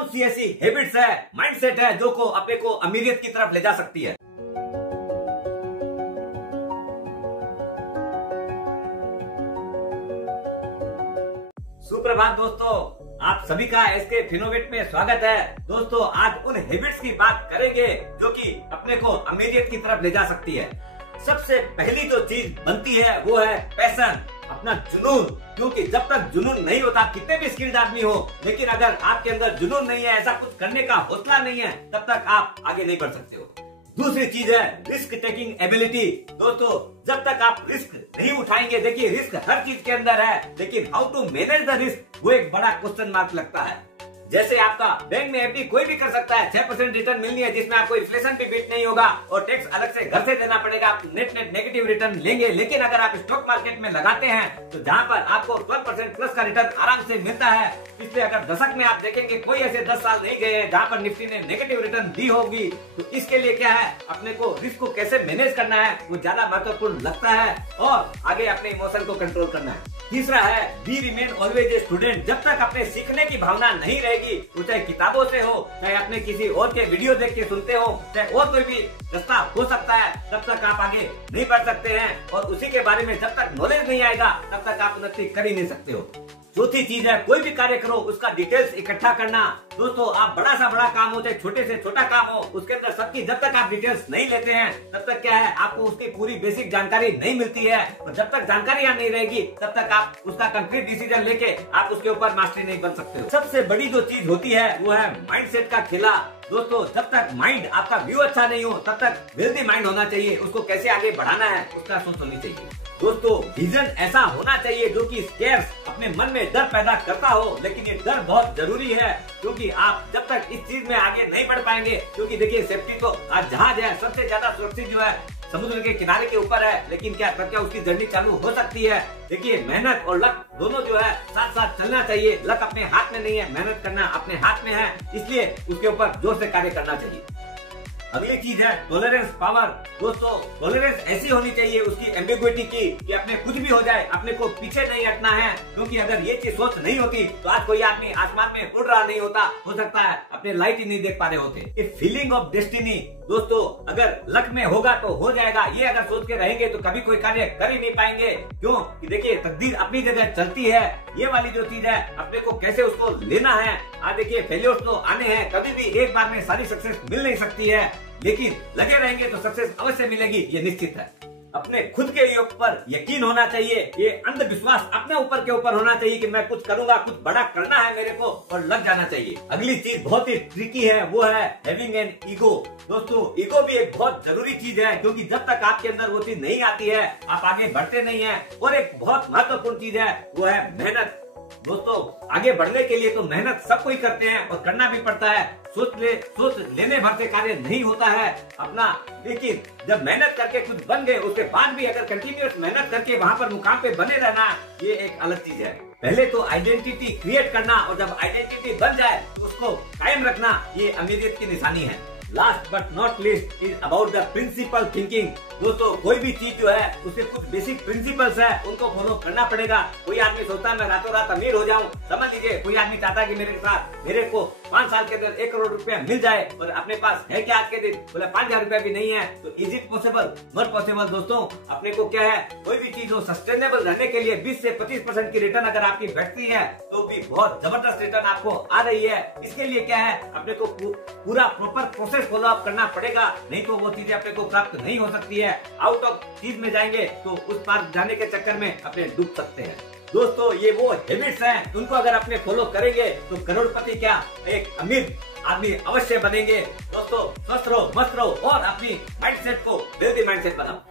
कौन सी ऐसी हैबिट्स है, माइंडसेट है जो को अपने को अमीरियत की तरफ ले जा सकती है। सुप्रभात दोस्तों, आप सभी का एसके फिनोवेट में स्वागत है। दोस्तों, आज उन हैबिट्स की बात करेंगे जो कि अपने को अमीरियत की तरफ ले जा सकती है। सबसे पहली जो चीज बनती है वो है पैशन, अपना जुनून। क्योंकि जब तक जुनून नहीं होता, कितने भी स्किल्ड आदमी हो, लेकिन अगर आपके अंदर जुनून नहीं है, ऐसा कुछ करने का हौसला नहीं है, तब तक आप आगे नहीं बढ़ सकते हो। दूसरी चीज है रिस्क टेकिंग एबिलिटी। दोस्तों, जब तक आप रिस्क नहीं उठाएंगे, देखिए रिस्क हर चीज के अंदर है, लेकिन how to manage the risk वो एक बड़ा क्वेश्चन मार्क लगता है। जैसे आपका बैंक में एफडी कोई भी कर सकता है, 6% रिटर्न मिलनी है जिसमें आपको इन्फ्लेशन भी बीट नहीं होगा और टैक्स अलग से घर से देना पड़ेगा, आप नेट नेगेटिव रिटर्न लेंगे। लेकिन अगर आप स्टॉक मार्केट में लगाते हैं तो जहां पर आपको 12% प्लस का रिटर्न आराम से मिलता है। पिछले अगर दशक में आप देखेंगे कोई ऐसे 10 साल नहीं गए जहां पर निफ्टी ने नेगेटिव रिटर्न दी होगी। तो इसके लिए क्या है, अपने को रिस्क को कैसे मैनेज करना है वो ज्यादा महत्वपूर्ण लगता है और आगे अपने इमोशन को कंट्रोल करना है। तीसरा है be remain always a student. जब तक अपने सीखने की भावना नहीं रहेगी, वो चाहे किताबों से हो, चाहे अपने किसी और के वीडियो देख के सुनते हो, चाहे और कोई भी रास्ता हो सकता है, तब तक आप आगे नहीं बढ़ सकते हैं। और उसी के बारे में जब तक नॉलेज नहीं आएगा, तब तक आप उन्नति कर ही नहीं सकते हो। चौथी चीज है कोई भी कार्य करो उसका डिटेल्स इकट्ठा करना। दोस्तों, आप बड़ा सा बड़ा काम हो चाहे छोटे से छोटा काम हो, उसके अंदर सबकी जब तक आप डिटेल्स नहीं लेते हैं, तब तक क्या है, आपको उसकी पूरी बेसिक जानकारी नहीं मिलती है। और जब तक जानकारी यहाँ नहीं रहेगी, तब तक आप उसका कंक्रीट डिसीजन लेके आप उसके ऊपर मास्टरी नहीं बन सकते हो। सबसे बड़ी जो चीज होती है वो है माइंडसेट का खेला। दोस्तों, जब तक माइंड आपका व्यू अच्छा नहीं हो, तब तक हेल्दी माइंड होना चाहिए। उसको कैसे आगे बढ़ाना है उसका सोच होनी चाहिए। दोस्तों, विजन ऐसा होना चाहिए जो कि स्केर्स अपने मन में डर पैदा करता हो, लेकिन ये डर बहुत जरूरी है। क्योंकि आप जब तक इस चीज में आगे नहीं बढ़ पाएंगे, क्योंकि देखिए सेफ्टी तो आज जहाज है, सबसे ज्यादा सुरक्षित जो है समुद्र के किनारे के ऊपर है, लेकिन क्या उसकी जर्नी चालू हो सकती है। देखिए, मेहनत और लक दोनों जो है साथ साथ चलना चाहिए। लक अपने हाथ में नहीं है, मेहनत करना अपने हाथ में है, इसलिए उसके ऊपर जोर से कार्य करना चाहिए। अगली चीज है टॉलरेंस पावर। दोस्तों, टॉलरेंस ऐसी होनी चाहिए उसकी एम्बिग्विटी की कि अपने कुछ भी हो जाए, अपने को पीछे नहीं हटना है। क्योंकि अगर ये चीज सोच नहीं होती तो आज कोई आदमी आसमान में उड़ रहा नहीं होता, हो सकता है अपने लाइट ही नहीं देख पा रहे होते। ये फीलिंग ऑफ डेस्टिनी। दोस्तों, अगर लक में होगा तो हो जाएगा, ये अगर सोच के रहेंगे तो कभी कोई कार्य कर ही नहीं पाएंगे। क्यों कि देखिए, तकदीर अपनी जगह चलती है। ये वाली जो चीज है, अपने को कैसे उसको लेना है। आज देखिए, फेलियर्स तो आने हैं, कभी भी एक बार में सारी सक्सेस मिल नहीं सकती है, लेकिन लगे रहेंगे तो सक्सेस अवश्य मिलेगी, ये निश्चित है। अपने खुद के ऊपर यकीन होना चाहिए। ये अंधविश्वास अपने ऊपर के ऊपर होना चाहिए कि मैं कुछ करूंगा, कुछ बड़ा करना है मेरे को, और लग जाना चाहिए। अगली चीज बहुत ही ट्रिकी है, वो है हैविंग एन ईगो। दोस्तों, ईगो भी एक बहुत जरूरी चीज है, क्योंकि जब तक आपके अंदर वो चीज नहीं आती है, आप आगे बढ़ते नहीं है। और एक बहुत महत्वपूर्ण चीज है, वो है मेहनत। दोस्तों, आगे बढ़ने के लिए तो मेहनत सब कोई करते हैं और करना भी पड़ता है। सोच लेने भर से कार्य नहीं होता है अपना। लेकिन जब मेहनत करके कुछ बन गए, उसके बाद भी अगर कंटिन्यूअस मेहनत करके वहां पर मुकाम पे बने रहना, ये एक अलग चीज है। पहले तो आइडेंटिटी क्रिएट करना, और जब आइडेंटिटी बन जाए तो उसको कायम रखना, ये अमीरियत की निशानी है। Last but not least is about the principal thinking. दोस्तों, कोई भी चीज जो है उसके कुछ बेसिक प्रिंसिपल्स है, उनको फॉलो करना पड़ेगा। कोई आदमी सोचता है मैं रातों रात अमीर हो जाऊं, समझ लीजिए कोई आदमी चाहता है कि मेरे को 5 साल के अंदर 1 करोड़ रुपया मिल जाए, और अपने पास है क्या आज के दिन, बोले 5,000 रुपया भी नहीं है, तो is it possible? Not possible. दोस्तों, अपने को क्या है, कोई भी चीज हो सस्टेनेबल रहने के लिए 20 से 25% की रिटर्न अगर आपकी बैठती है, तो भी बहुत जबरदस्त रिटर्न आपको आ रही है। इसके लिए क्या है, अपने को पूरा प्रॉपर प्रोसेस फॉलो अप करना पड़ेगा, नहीं तो वो चीजें अपने को प्राप्त नहीं हो सकती है। आउट ऑफ चीज में जाएंगे तो उस पार जाने के चक्कर में अपने डूब सकते हैं। दोस्तों, ये वो हैबिट्स हैं, उनको अगर अपने फॉलो करेंगे तो करोड़पति क्या, एक अमीर आदमी अवश्य बनेंगे। दोस्तों, स्वस्थ रहो, मस्त रहो और अपनी माइंडसेट को हेल्दी माइंडसेट बनाओ।